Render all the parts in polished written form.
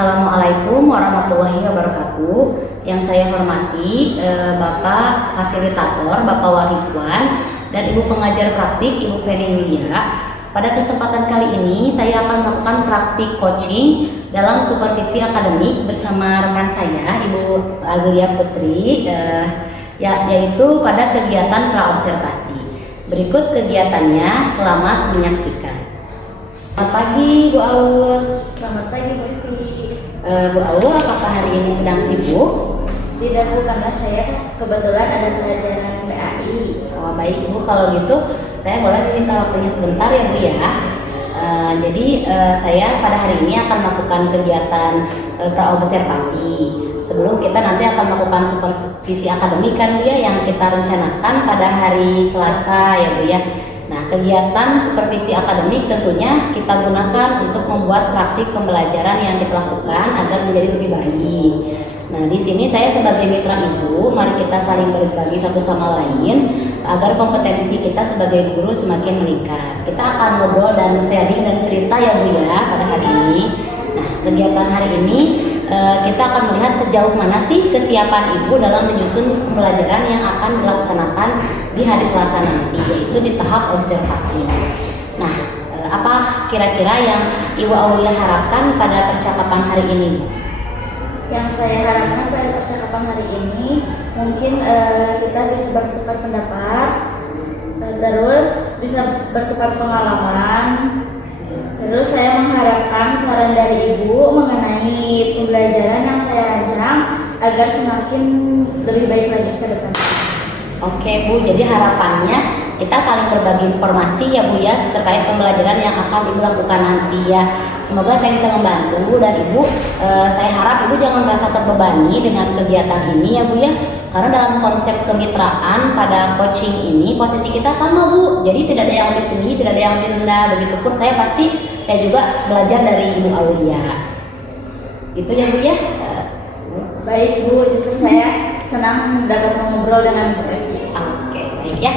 Assalamualaikum warahmatullahi wabarakatuh. Yang saya hormati Bapak Fasilitator, Bapak Walikwan, dan Ibu Pengajar Praktik, Ibu Feni Yulia. Pada kesempatan kali ini saya akan melakukan praktik coaching dalam supervisi akademik bersama rekan saya, Ibu Agulia Putri, yaitu pada kegiatan praobservasi. Berikut kegiatannya, selamat menyaksikan. Selamat pagi Bu Aul. Selamat pagi Bu Fitri. Bu Aul, apakah hari ini sedang sibuk? Tidak Bu, karena saya kebetulan ada pelajaran PAI. Oh baik Bu, kalau gitu saya boleh minta waktunya sebentar ya Bu ya. Jadi saya pada hari ini akan melakukan kegiatan praobservasi. Sebelum kita nanti akan melakukan supervisi akademik kan Bu ya, yang kita rencanakan pada hari Selasa ya Bu ya. Nah, kegiatan supervisi akademik tentunya kita gunakan untuk membuat praktik pembelajaran yang kita lakukan agar menjadi lebih baik. Nah, di sini saya sebagai mitra ibu, mari kita saling berbagi satu sama lain agar kompetensi kita sebagai guru semakin meningkat. Kita akan ngobrol dan sharing dan cerita ya Bu ya pada hari ini. Nah, kegiatan hari ini kita akan melihat sejauh mana sih kesiapan ibu dalam menyusun pembelajaran yang akan dilaksanakan di hari Selasa nanti, yaitu di tahap observasi. Nah, apa kira-kira yang Ibu Aulia harapkan pada percakapan hari ini? Yang saya harapkan pada percakapan hari ini mungkin kita bisa bertukar pendapat, terus bisa bertukar pengalaman. Terus saya mengharapkan saran dari Ibu mengenai pembelajaran yang saya rancang agar semakin lebih baik lagi ke depan. Oke Bu, jadi harapannya kita saling berbagi informasi ya Bu ya terkait pembelajaran yang akan Ibu lakukan nanti ya. Semoga saya bisa membantu dan Ibu, saya harap Ibu jangan merasa terbebani dengan kegiatan ini ya Bu ya. Karena dalam konsep kemitraan pada coaching ini posisi kita sama Bu. Jadi tidak ada yang lebih tinggi, tidak ada yang lebih rendah. Begitupun saya juga belajar dari Ibu Aulia. Itu ya Bu ya. Baik Bu, justru saya senang dapat mengobrol dengan Bu Evi. Oke, baik ya.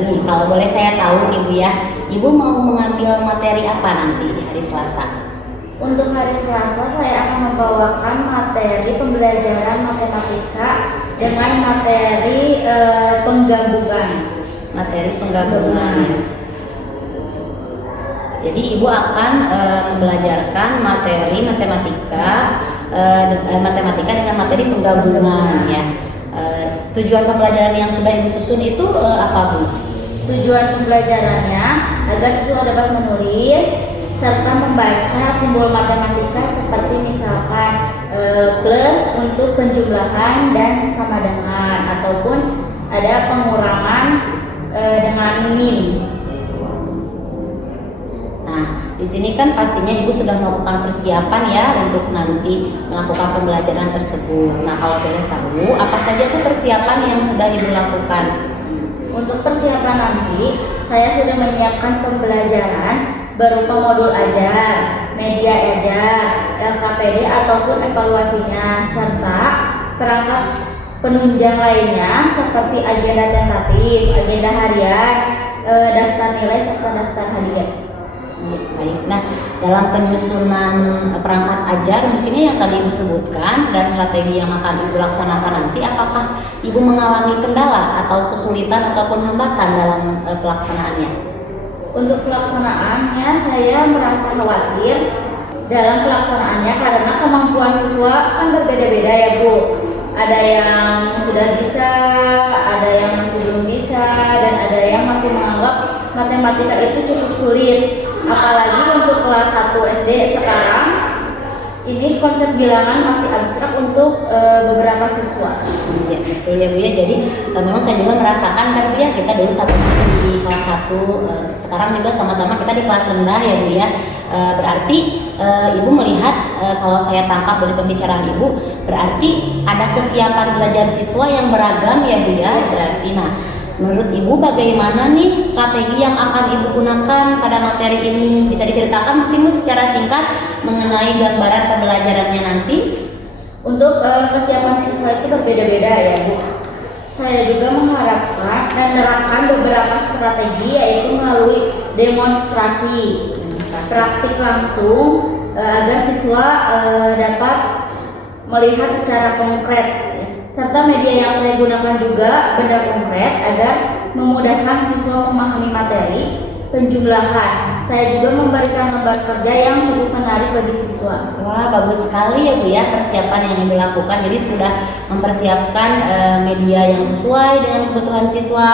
Nih kalau boleh saya tahu nih Bu ya, Ibu mau mengambil materi apa nanti di hari Selasa? Untuk hari Selasa saya akan membawakan materi pembelajaran matematika dengan materi penggabungan. Materi penggabungan. Jadi Ibu akan membelajarkan materi matematika dengan materi penggabungan ya. Tujuan pembelajaran yang sudah Ibu susun itu apa Bu? Tujuan pembelajarannya agar siswa dapat menulis serta membaca simbol matematika seperti misalkan plus untuk penjumlahan dan sama dengan, ataupun ada pengurangan dengan min. Nah, di sini kan pastinya Ibu sudah melakukan persiapan ya untuk nanti melakukan pembelajaran tersebut. Nah, kalau boleh tahu apa saja tuh persiapan yang sudah Ibu lakukan? Untuk persiapan nanti, saya sudah menyiapkan pembelajaran berupa modul ajar, media ajar, LKPD ataupun evaluasinya, serta perangkat penunjang lainnya seperti agenda tentatif, agenda harian, daftar nilai serta daftar hadiah. Baik. Nah, dalam penyusunan perangkat ajar mungkinnya yang tadi Ibu sebutkan dan strategi yang akan Ibu laksanakan nanti, apakah Ibu mengalami kendala atau kesulitan ataupun hambatan dalam pelaksanaannya? Untuk pelaksanaannya saya merasa khawatir dalam pelaksanaannya karena kemampuan siswa kan berbeda-beda ya Bu. Ada yang sudah bisa, ada yang masih belum bisa, dan ada yang masih menganggap matematika itu cukup sulit. Apalagi untuk kelas 1 SD sekarang, ini konsep bilangan masih abstrak untuk beberapa siswa. Ya betul ya Bu ya. Jadi memang saya juga merasakan kan Bu ya, kita dulu satu-satu di kelas 1, sekarang juga sama-sama kita di kelas rendah ya Bu ya. Berarti Ibu melihat, kalau saya tangkap dari pembicaraan Ibu, berarti ada kesiapan belajar siswa yang beragam ya Bu ya. Berarti menurut Ibu bagaimana nih strategi yang akan Ibu gunakan pada materi ini? Bisa diceritakan mungkin Bu secara singkat mengenai gambaran pembelajarannya nanti? Untuk kesiapan siswa itu berbeda-beda ya Bu. Saya juga mengharapkan dan menerapkan beberapa strategi, yaitu melalui demonstrasi, praktik langsung, agar siswa dapat melihat secara konkret ya. Serta media yang saya gunakan juga benda konkret agar memudahkan siswa memahami materi penjumlahan. Saya juga memberikan lembar kerja yang cukup menarik bagi siswa. Wah, bagus sekali ya Bu ya persiapan yang Ibu lakukan. Jadi sudah mempersiapkan media yang sesuai dengan kebutuhan siswa.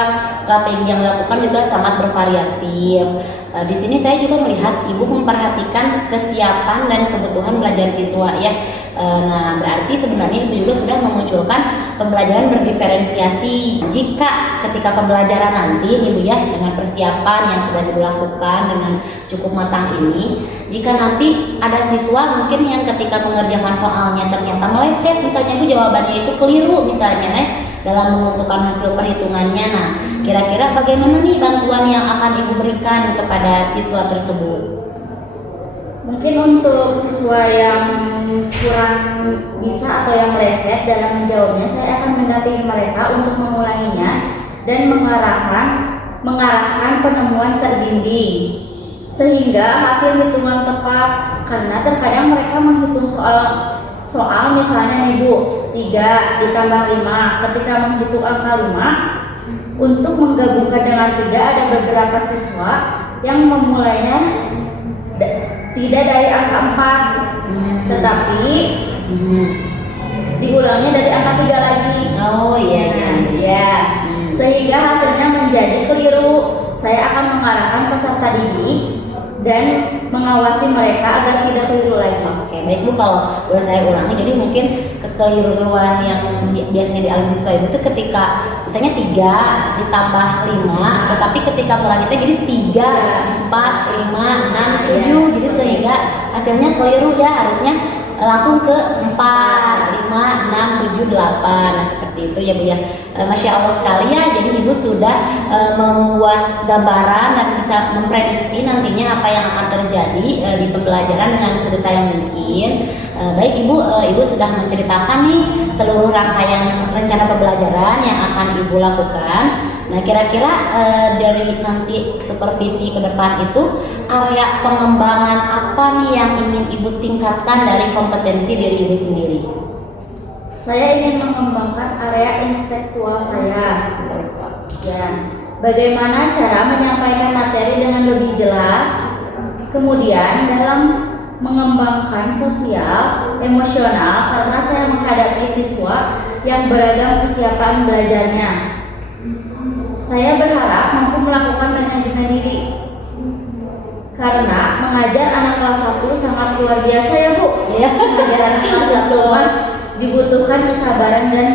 Strategi yang dilakukan juga sangat bervariatif. Di sini saya juga melihat Ibu memperhatikan kesiapan dan kebutuhan belajar siswa ya. Nah, berarti sebenarnya Ibu juga sudah memunculkan pembelajaran berdiferensiasi. Jika ketika pembelajaran nanti Ibu ya dengan persiapan yang sudah dilakukan dengan cukup matang ini, jika nanti ada siswa mungkin yang ketika mengerjakan soalnya ternyata meleset, misalnya itu jawabannya itu keliru misalnya dalam menentukan hasil perhitungannya. Nah, kira-kira bagaimana nih bantuan yang akan Ibu berikan kepada siswa tersebut? Mungkin untuk siswa yang kurang bisa atau yang meleset dalam menjawabnya, saya akan mendampingi mereka untuk mengulanginya dan mengarahkan penemuan terbimbing sehingga hasil hitungan tepat, karena terkadang mereka menghitung soal misalnya nih Bu, 3 ditambah 5. Ketika menghitung angka 5 untuk menggabungkan dengan 3, ada beberapa siswa yang memulainya tidak dari angka 4, tetapi diulangnya dari angka 3 lagi. Oh iya ya. Sehingga hasilnya menjadi keliru. Saya akan mengarahkan peserta didik dan mengawasi mereka agar tidak keliru lagi. Oke, baik Bu, kalau boleh saya ulangi, jadi mungkin kekeliruan yang biasanya dialami siswa itu ketika misalnya 3 ditambah 5, tetapi ketika mulai kita jadi 3, 4, 5, 6, 7, jadi sehingga hasilnya keliru ya, harusnya langsung ke 4, 5, 6, 7, 8. Nah seperti itu ya Bu ya. Masya Allah sekali ya, jadi Ibu sudah membuat gambaran dan bisa memprediksi nantinya apa yang akan terjadi di pembelajaran dengan sedetail mungkin. Baik Ibu sudah menceritakan nih seluruh rangkaian rencana pembelajaran yang akan Ibu lakukan. Nah kira-kira dari nanti supervisi ke depan itu area pengembangan apa nih yang ingin Ibu tingkatkan dari kompetensi diri Ibu sendiri? Saya ingin mengembangkan area intelektual saya. Ya, bagaimana cara menyampaikan materi dengan lebih jelas. Kemudian dalam mengembangkan sosial, emosional, karena saya menghadapi siswa yang beragam kesiapan belajarnya. Saya berharap mampu melakukan manajemen diri. Karena mengajar anak kelas 1 sangat luar biasa ya Bu. Ya, mengajar anak kelas 1 dibutuhkan kesabaran dan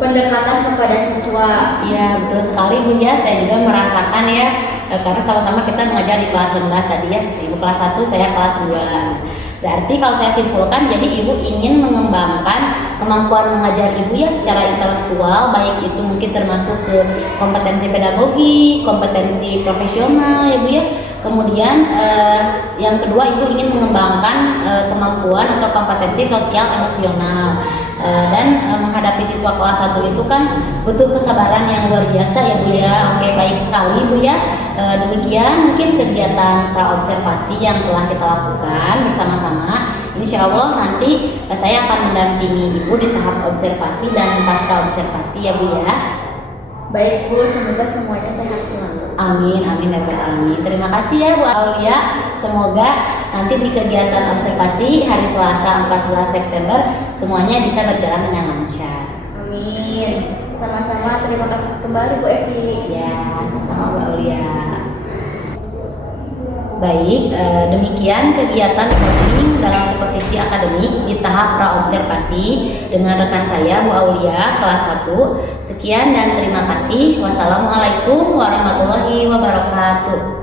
pendekatan kepada siswa. Ya betul sekali Bu ya, saya juga merasakan ya, karena sama-sama kita mengajar di kelas rendah tadi ya, Ibu kelas 1, saya kelas 2. Berarti kalau saya simpulkan, jadi Ibu ingin mengembangkan kemampuan mengajar Ibu ya secara intelektual, baik itu mungkin termasuk ke kompetensi pedagogi, kompetensi profesional ya Bu ya. Kemudian yang kedua Ibu ingin mengembangkan kemampuan atau kompetensi sosial emosional. Dan menghadapi siswa kelas 1 itu kan butuh kesabaran yang luar biasa ya Bu ya. Oke, baik sekali Bu ya. Demikian mungkin kegiatan praobservasi yang telah kita lakukan bersama-sama. Insya Allah nanti saya akan mendampingi Ibu di tahap observasi dan pasca observasi ya Bu ya. Baik Bu, semoga semuanya sehat selalu. Amin, amin ya Rabbal alamin. Terima kasih ya Bu Aulia. Semoga nanti di kegiatan observasi hari Selasa 14 September semuanya bisa berjalan dengan lancar. Amin. Sama-sama, terima kasih kembali Bu Evi. Ya, sama-sama Bu Aulia. Baik, demikian kegiatan coaching dalam supervisi akademik di tahap praobservasi dengan rekan saya Bu Aulia kelas 1. Sekian dan terima kasih. Wassalamualaikum warahmatullahi wabarakatuh.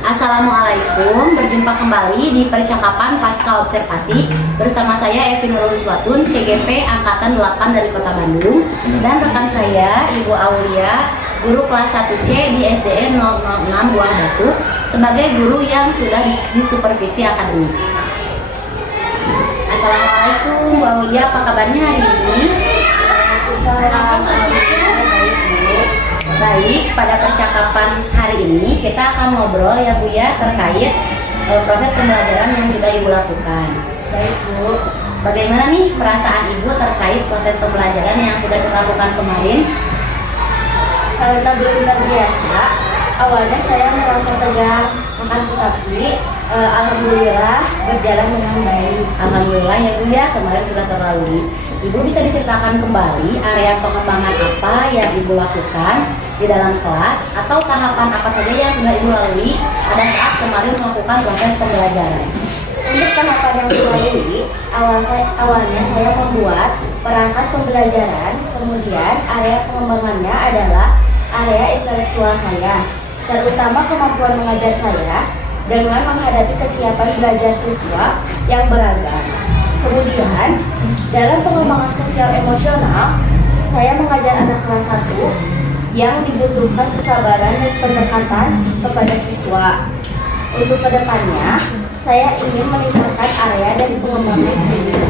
Assalamualaikum, berjumpa kembali di percakapan pasca observasi bersama saya Evi Nurul Iswatun, CGP Angkatan 8 dari Kota Bandung, dan rekan saya Ibu Aulia, guru kelas 1C di SDN 006 Buah Batu, sebagai guru yang sudah disupervisi akademik. Assalamualaikum Bu Aulia, apa kabarnya hari ini? Baik, pada percakapan hari ini kita akan ngobrol ya Bu ya terkait proses pembelajaran yang sudah Ibu lakukan. Baik Bu, Bagaimana nih perasaan Ibu terkait proses pembelajaran yang sudah dilakukan kemarin? karena belum terbiasa, awalnya saya merasa tegang, akan tetapi alhamdulillah berjalan dengan baik. Alhamdulillah ya Bu ya, kemarin sudah terlalui. Ibu bisa diceritakan kembali area pengembangan apa yang Ibu lakukan di dalam kelas atau tahapan apa saja yang sudah Ibu lalui pada saat kemarin melakukan proses pembelajaran? Untuk tahapan yang dilalui, awalnya saya membuat perangkat pembelajaran, kemudian area pengembangannya adalah area intelektual saya, terutama kemampuan mengajar saya dengan menghadapi kesiapan belajar siswa yang beragam. Kemudian, dalam pengembangan sosial emosional, saya mengajar anak kelas 1 yang dibutuhkan kesabaran dan pendekatan kepada siswa. Untuk kedepannya, saya ingin meningkatkan area dan pengembangan sendiri.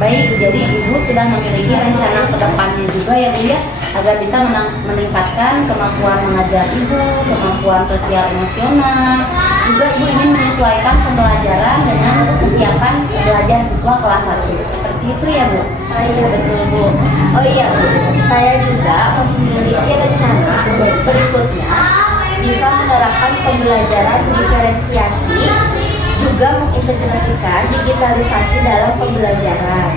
Baik, jadi Ibu sudah memiliki rencana ke depannya juga ya Bu ya, agar bisa meningkatkan kemampuan mengajar Ibu, kemampuan sosial emosional. Juga Ibu ingin menyesuaikan pembelajaran dengan kesiapan belajar siswa kelas 1. Seperti itu ya Bu? Iya betul Bu. Oh iya Bu, saya juga memiliki rencana berikutnya bisa menerapkan pembelajaran diferensiasi, juga mengintegrasikan digitalisasi dalam pembelajaran.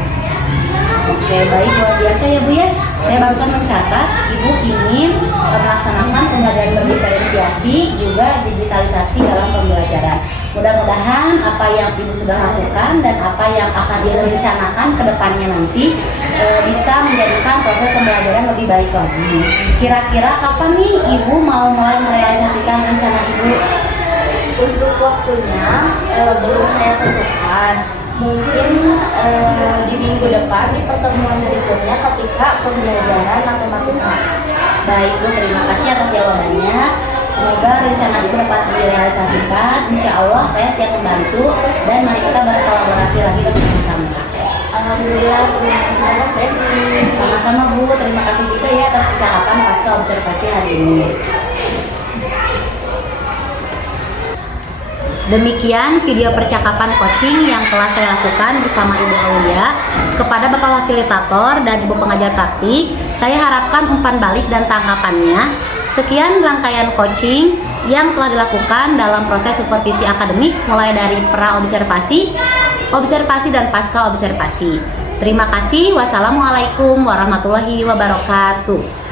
Oke, baik, luar biasa ya Bu ya. Saya barusan mencatat Ibu ingin melaksanakan pembelajaran berdiferensiasi juga digitalisasi dalam pembelajaran. Mudah-mudahan apa yang Ibu sudah lakukan dan apa yang akan direncanakan ke depannya nanti bisa menjadikan proses pembelajaran lebih baik lagi. Kira-kira kapan nih Ibu mau mulai merealisasikan rencana Ibu? Untuk waktunya belum saya tentukan. Mungkin di minggu depan di pertemuan berikutnya ketika pembelajaran matematika. Baik Bu, terima kasih atas jawabannya. Semoga rencana Ibu dapat direalisasikan. Insya Allah saya siap membantu dan mari kita berkolaborasi lagi bersama-sama. Alhamdulillah, terima kasih banyak Betty. Sama-sama Bu, terima kasih juga ya atas percakapan pasca observasi hari ini. Demikian video percakapan coaching yang telah saya lakukan bersama Ibu Aulia kepada Bapak Fasilitator dan Ibu Pengajar Praktik. Saya harapkan umpan balik dan tanggapannya. Sekian rangkaian coaching yang telah dilakukan dalam proses supervisi akademik mulai dari pra-observasi, observasi, dan pasca observasi. Terima kasih. Wassalamualaikum warahmatullahi wabarakatuh.